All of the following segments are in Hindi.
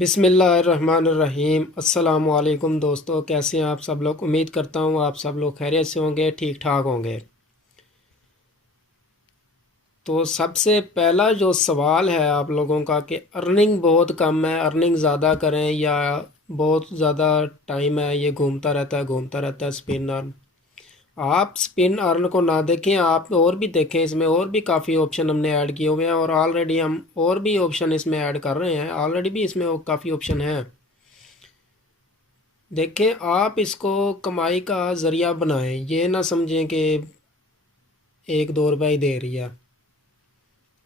बिस्मिल्लाहिर्रहमानिर्रहीम। अस्सलामु अलैकुम दोस्तों, कैसे हैं आप सब लोग। उम्मीद करता हूँ आप सब लोग खैरियत से होंगे, ठीक ठाक होंगे। तो सबसे पहला जो सवाल है आप लोगों का कि अर्निंग बहुत कम है, अर्निंग ज़्यादा करें या बहुत ज़्यादा टाइम है ये घूमता रहता है स्पिन अर्न। आप स्पिन अर्न को ना देखें, आप और भी देखें, इसमें और भी काफ़ी ऑप्शन हमने ऐड किए हुए हैं और ऑलरेडी हम और भी ऑप्शन इसमें ऐड कर रहे हैं। ऑलरेडी भी इसमें काफ़ी ऑप्शन हैं। देखें, आप इसको कमाई का ज़रिया बनाएं, ये ना समझें कि एक दो रुपये ही दे रही है।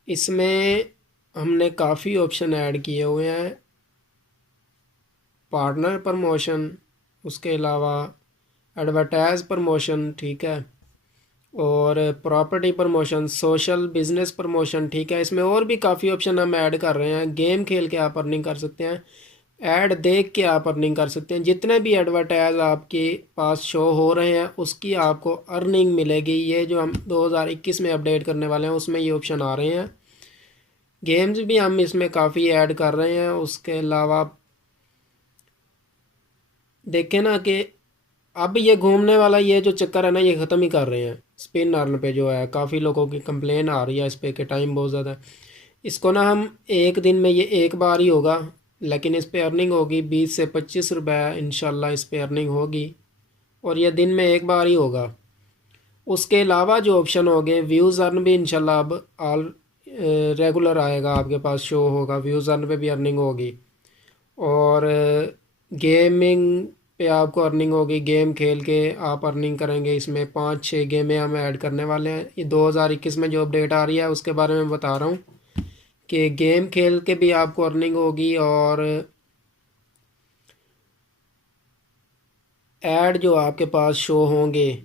इसमें हमने काफ़ी ऑप्शन ऐड किए हुए हैं। पार्टनर प्रमोशन, उसके अलावा एडवर्टाइज प्रमोशन, ठीक है, और property promotion, social business promotion, ठीक है। इसमें और भी काफ़ी ऑप्शन हम ऐड कर रहे हैं। गेम खेल के आप अर्निंग कर सकते हैं, ऐड देख के आप अर्निंग कर सकते हैं। जितने भी एडवर्टाइज आपके पास शो हो रहे हैं उसकी आपको अर्निंग मिलेगी। ये जो हम 2021 में अपडेट करने वाले हैं उसमें ये ऑप्शन आ रहे हैं। गेम्स भी हम इसमें काफ़ी ऐड कर रहे हैं। उसके अलावा देखें ना कि अब ये घूमने वाला ये जो चक्कर है ना, ये ख़त्म ही कर रहे हैं। स्पिन अर्न पे जो है काफ़ी लोगों की कंप्लेन आ रही है इस पे कि टाइम बहुत ज़्यादा है। इसको ना हम एक दिन में, ये एक बार ही होगा, लेकिन इस पे अर्निंग होगी 20 से 25 रुपये इंशाल्लाह इस पे अर्निंग होगी, और ये दिन में एक बार ही होगा। उसके अलावा जो ऑप्शन हो गए व्यूज़ अर्न भी इंशाल्लाह अब ऑल रेगुलर आएगा, आपके पास शो होगा। व्यूज़ अर्न पे भी अर्निंग होगी, और गेमिंग पे आपको अर्निंग होगी। गेम खेल के आप अर्निंग करेंगे। इसमें 5-6 गेमें हम ऐड करने वाले हैं। ये 2021 में जो अपडेट आ रही है उसके बारे में बता रहा हूँ कि गेम खेल के भी आपको अर्निंग होगी, और ऐड जो आपके पास शो होंगे,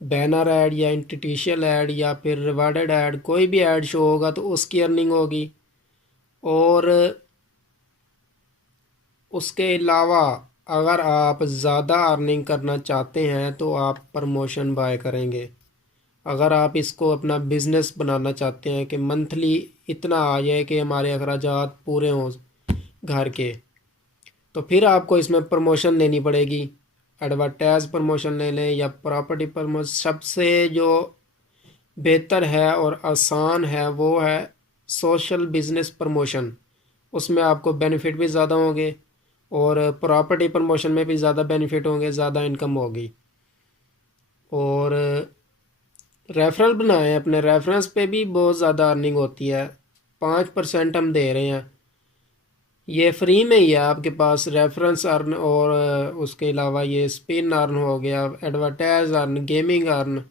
बैनर ऐड या इंस्टीट्यूशनल ऐड या फिर रिवार्डेड ऐड, कोई भी ऐड शो होगा तो उसकी अर्निंग होगी। और उसके अलावा अगर आप ज़्यादा अर्निंग करना चाहते हैं तो आप प्रमोशन बाय करेंगे। अगर आप इसको अपना बिज़नेस बनाना चाहते हैं कि मंथली इतना आ जाए कि हमारे अखराजात पूरे हों घर के, तो फिर आपको इसमें प्रमोशन लेनी पड़ेगी। एडवर्टाइज प्रमोशन ले लें या प्रॉपर्टी प्रमोशन। सबसे जो बेहतर है और आसान है वो है सोशल बिजनेस प्रमोशन। उसमें आपको बेनिफिट भी ज़्यादा होंगे, और प्रॉपर्टी प्रमोशन में भी ज़्यादा बेनिफिट होंगे, ज़्यादा इनकम होगी। और रेफरल बनाएं, अपने रेफरेंस पे भी बहुत ज़्यादा अर्निंग होती है। 5% हम दे रहे हैं, ये फ्री में ही है आपके पास। रेफरेंस अर्न, और उसके अलावा ये स्पिन अर्न हो गया, एडवर्टाइज अर्न, गेमिंग अर्न,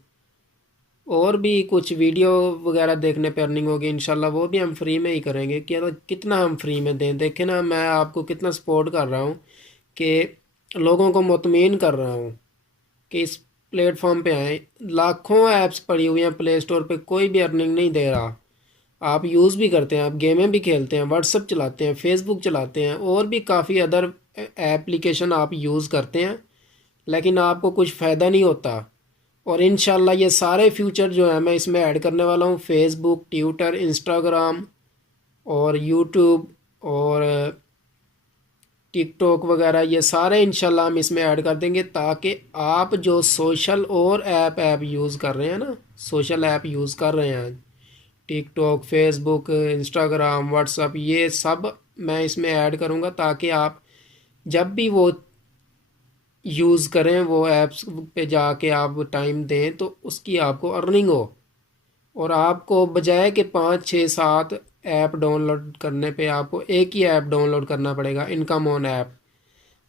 और भी कुछ वीडियो वगैरह देखने पे अर्निंग होगी इंशाल्लाह। वो भी हम फ्री में ही करेंगे। क्या तो कितना हम फ्री में दें, देखें ना मैं आपको कितना सपोर्ट कर रहा हूँ कि लोगों को मुतमईन कर रहा हूँ कि इस प्लेटफॉर्म पे आएँ। लाखों ऐप्स पड़ी हुई हैं प्ले स्टोर पे, कोई भी अर्निंग नहीं दे रहा। आप यूज़ भी करते हैं, आप गेमें भी खेलते हैं, व्हाट्सअप चलाते हैं, फेसबुक चलाते हैं, और भी काफ़ी अदर एप्लीकेशन आप यूज़ करते हैं, लेकिन आपको कुछ फ़ायदा नहीं होता। और इंशाल्लाह ये सारे फ्यूचर जो है मैं इसमें ऐड करने वाला हूँ। फेसबुक, ट्विटर, इंस्टाग्राम और यूट्यूब और टिकटॉक वगैरह, ये सारे इंशाल्लाह हम इसमें ऐड कर देंगे, ताकि आप जो सोशल और ऐप यूज़ कर रहे हैं ना, सोशल ऐप यूज़ कर रहे हैं, टिकटॉक, फेसबुक, इंस्टाग्राम, व्हाट्सअप, ये सब मैं इसमें ऐड करूँगा, ताकि आप जब भी वो यूज़ करें, वो ऐप्स पे जाके आप टाइम दें, तो उसकी आपको अर्निंग हो। और आपको बजाय कि 5 6 7 ऐप डाउनलोड करने पे आपको एक ही ऐप डाउनलोड करना पड़ेगा, इनकम ऑन ऐप।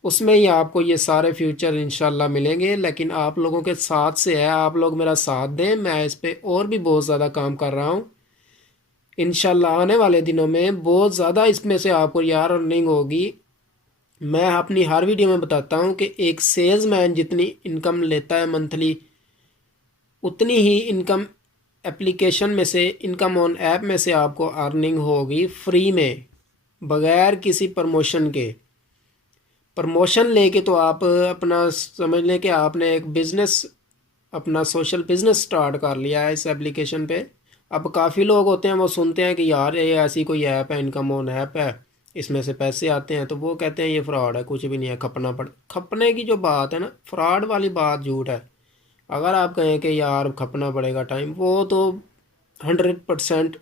उसमें ही आपको ये सारे फ्यूचर इंशाल्लाह मिलेंगे। लेकिन आप लोगों के साथ से है, आप लोग मेरा साथ दें। मैं इस पे और भी बहुत ज़्यादा काम कर रहा हूँ। इंशाल्लाह आने वाले दिनों में बहुत ज़्यादा इसमें से आपको यार अर्निंग होगी। मैं अपनी हर वीडियो में बताता हूँ कि एक सेल्समैन जितनी इनकम लेता है मंथली, उतनी ही इनकम एप्लीकेशन में से, इनकम ऑन ऐप में से आपको अर्निंग होगी फ्री में, बगैर किसी प्रमोशन के। प्रमोशन लेके तो आप अपना समझ लें कि आपने एक बिज़नेस, अपना सोशल बिज़नेस स्टार्ट कर लिया है इस एप्लीकेशन पे। अब काफ़ी लोग होते हैं वो सुनते हैं कि यार ये ऐसी कोई ऐप है, इनकम ऑन ऐप है, इसमें से पैसे आते हैं, तो वो कहते हैं ये फ्रॉड है, कुछ भी नहीं है, खपने की जो बात है ना, फ्रॉड वाली बात झूठ है। अगर आप कहें कि यार खपना पड़ेगा टाइम, वो तो 100%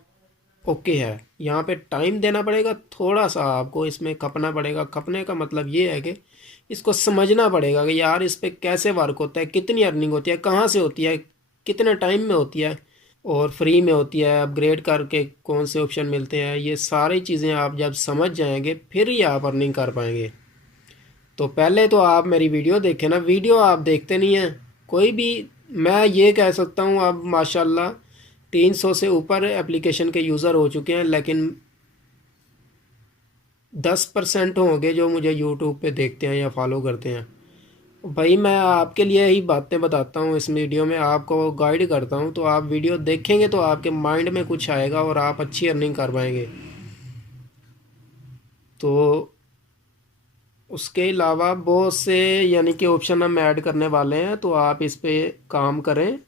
ओके है। यहाँ पे टाइम देना पड़ेगा, थोड़ा सा आपको इसमें खपना पड़ेगा। खपने का मतलब ये है कि इसको समझना पड़ेगा कि यार इस पे कैसे वर्क होता है, कितनी अर्निंग होती है, कहाँ से होती है, कितने टाइम में होती है, और फ्री में होती है, अपग्रेड करके कौन से ऑप्शन मिलते हैं। ये सारी चीज़ें आप जब समझ जाएंगे फिर ही आप अर्निंग कर पाएंगे। तो पहले तो आप मेरी वीडियो देखें ना, वीडियो आप देखते नहीं हैं कोई भी। मैं ये कह सकता हूँ अब माशाल्लाह 300 से ऊपर एप्लीकेशन के यूज़र हो चुके हैं, लेकिन 10% होंगे जो मुझे यूट्यूब पे देखते हैं या फॉलो करते हैं। भाई मैं आपके लिए ही बातें बताता हूँ इस वीडियो में, आपको गाइड करता हूँ, तो आप वीडियो देखेंगे तो आपके माइंड में कुछ आएगा और आप अच्छी अर्निंग कर पाएंगे। तो उसके अलावा बहुत से यानी कि ऑप्शन हम ऐड करने वाले हैं, तो आप इस पे काम करें।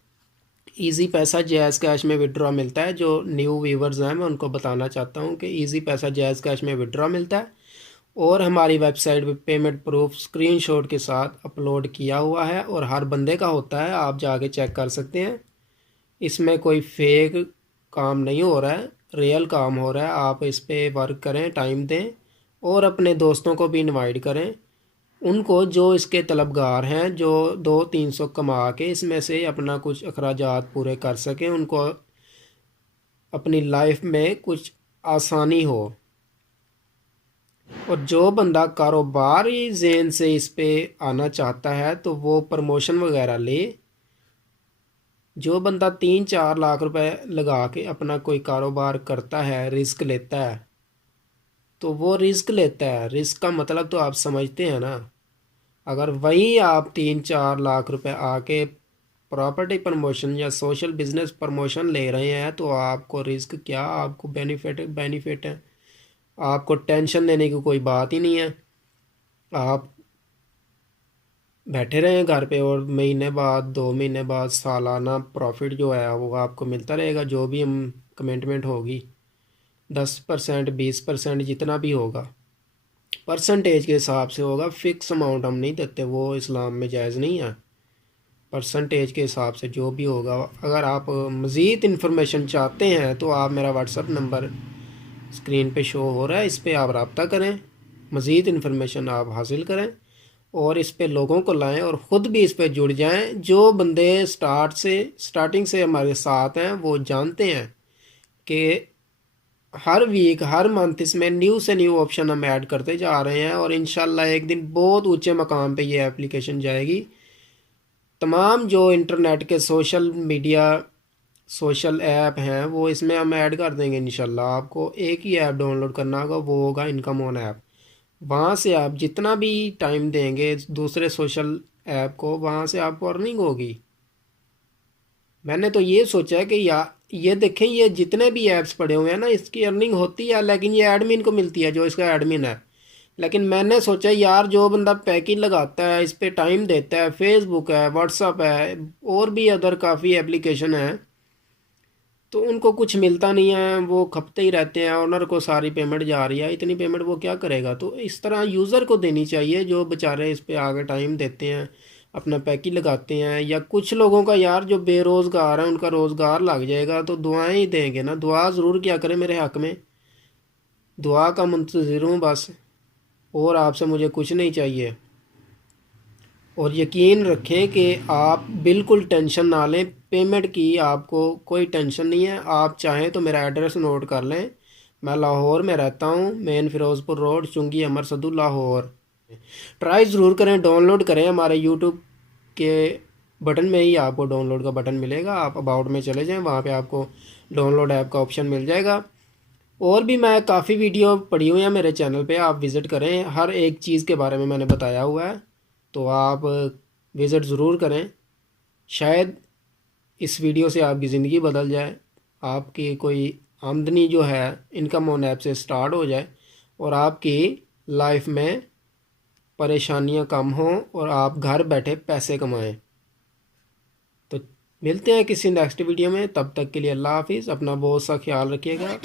इजी पैसा जैज़ कैश में विड्रॉ मिलता है। जो न्यू व्यूवर्स हैं मैं उनको बताना चाहता हूँ कि इजी पैसा जैज़ कैश में विड्रॉ मिलता है, और हमारी वेबसाइट पे पेमेंट प्रूफ स्क्रीनशॉट के साथ अपलोड किया हुआ है, और हर बंदे का होता है, आप जाके चेक कर सकते हैं। इसमें कोई फेक काम नहीं हो रहा है, रियल काम हो रहा है। आप इस पे वर्क करें, टाइम दें, और अपने दोस्तों को भी इनवाइट करें, उनको जो इसके तलबगार हैं, जो 200-300 कमा के इसमें से अपना कुछ अखराजात पूरे कर सकें, उनको अपनी लाइफ में कुछ आसानी हो। और जो बंदा कारोबारी जेन से इस पे आना चाहता है तो वो प्रमोशन वगैरह ले। जो बंदा 3-4 लाख रुपए लगा के अपना कोई कारोबार करता है, रिस्क लेता है, तो वो रिस्क लेता है। रिस्क का मतलब तो आप समझते हैं ना। अगर वही आप 3-4 लाख रुपए आके प्रॉपर्टी प्रमोशन या सोशल बिजनेस प्रमोशन ले रहे हैं, तो आपको रिस्क क्या, आपको बेनिफिट बेनिफिट है। आपको टेंशन लेने की कोई बात ही नहीं है। आप बैठे रहें घर पे, और महीने बाद, 2 महीने बाद सालाना प्रॉफिट जो है वो आपको मिलता रहेगा। जो भी हम कमिटमेंट होगी, 10%, 20%, जितना भी होगा, परसेंटेज के हिसाब से होगा। फिक्स अमाउंट हम नहीं देते, वो इस्लाम में जायज़ नहीं है। परसेंटेज के हिसाब से जो भी होगा। अगर आप मज़ीद इन्फॉर्मेशन चाहते हैं तो आप मेरा व्हाट्सअप नंबर स्क्रीन पे शो हो रहा है, इस पर आप रब्ता करें, मज़ीद इन्फॉर्मेशन आप हासिल करें, और इस पे लोगों को लाएं, और ख़ुद भी इस पे जुड़ जाएं। जो बंदे स्टार्टिंग से हमारे साथ हैं वो जानते हैं कि हर वीक, हर मंथ इसमें न्यू से न्यू ऑप्शन हम ऐड करते जा रहे हैं, और इंशाल्लाह एक दिन बहुत ऊंचे मकाम पे ये एप्लीकेशन जाएगी। तमाम जो इंटरनेट के सोशल मीडिया, सोशल ऐप हैं, वो इसमें हम ऐड कर देंगे इंशाल्लाह। आपको एक ही ऐप डाउनलोड करना होगा, वो होगा इनकम ऑन ऐप। वहाँ से आप जितना भी टाइम देंगे दूसरे सोशल ऐप को, वहाँ से आपको अर्निंग होगी। मैंने तो ये सोचा है कि ये देखें, ये जितने भी ऐप्स पड़े हुए हैं ना, इसकी अर्निंग होती है, लेकिन ये एडमिन को मिलती है जो इसका एडमिन है। लेकिन मैंने सोचा यार जो बंदा पैकेज लगाता है, इस पे टाइम देता है, फेसबुक है, व्हाट्सअप है, और भी अदर काफ़ी एप्लीकेशन है, तो उनको कुछ मिलता नहीं है, वो खपते ही रहते हैं, ओनर को सारी पेमेंट जा रही है, इतनी पेमेंट वो क्या करेगा। तो इस तरह यूज़र को देनी चाहिए, जो बेचारे इस पे आगे टाइम देते हैं, अपना पैकेज लगाते हैं। या कुछ लोगों का यार जो बेरोज़गार है, उनका रोज़गार लग जाएगा, तो दुआएं ही देंगे ना। दुआ ज़रूर क्या करें मेरे हक़ में, दुआ का मुंतज़िर हूँ बस, और आपसे मुझे कुछ नहीं चाहिए। और यकीन रखें कि आप बिल्कुल टेंशन ना लें, पेमेंट की आपको कोई टेंशन नहीं है। आप चाहें तो मेरा एड्रेस नोट कर लें। मैं लाहौर में रहता हूँ, मेन फ़िरोज़पुर रोड, चुंगी अमर सदू, लाहौर। ट्राई ज़रूर करें, डाउनलोड करें। हमारे यूट्यूब के बटन में ही आपको डाउनलोड का बटन मिलेगा। आप अबाउट में चले जाएं, वहाँ पे आपको डाउनलोड ऐप का ऑप्शन मिल जाएगा। और भी मैं काफ़ी वीडियो पड़ी हुई हैं मेरे चैनल पे, आप विज़िट करें। हर एक चीज़ के बारे में मैंने बताया हुआ है, तो आप विज़िट ज़रूर करें। शायद इस वीडियो से आपकी ज़िंदगी बदल जाए, आपकी कोई आमदनी जो है इनकम ऑन ऐप से स्टार्ट हो जाए, और आपकी लाइफ में परेशानियां कम हों, और आप घर बैठे पैसे कमाएं। तो मिलते हैं किसी नेक्स्ट वीडियो में, तब तक के लिए अल्लाह हाफिज़। अपना बहुत सा ख्याल रखिएगा।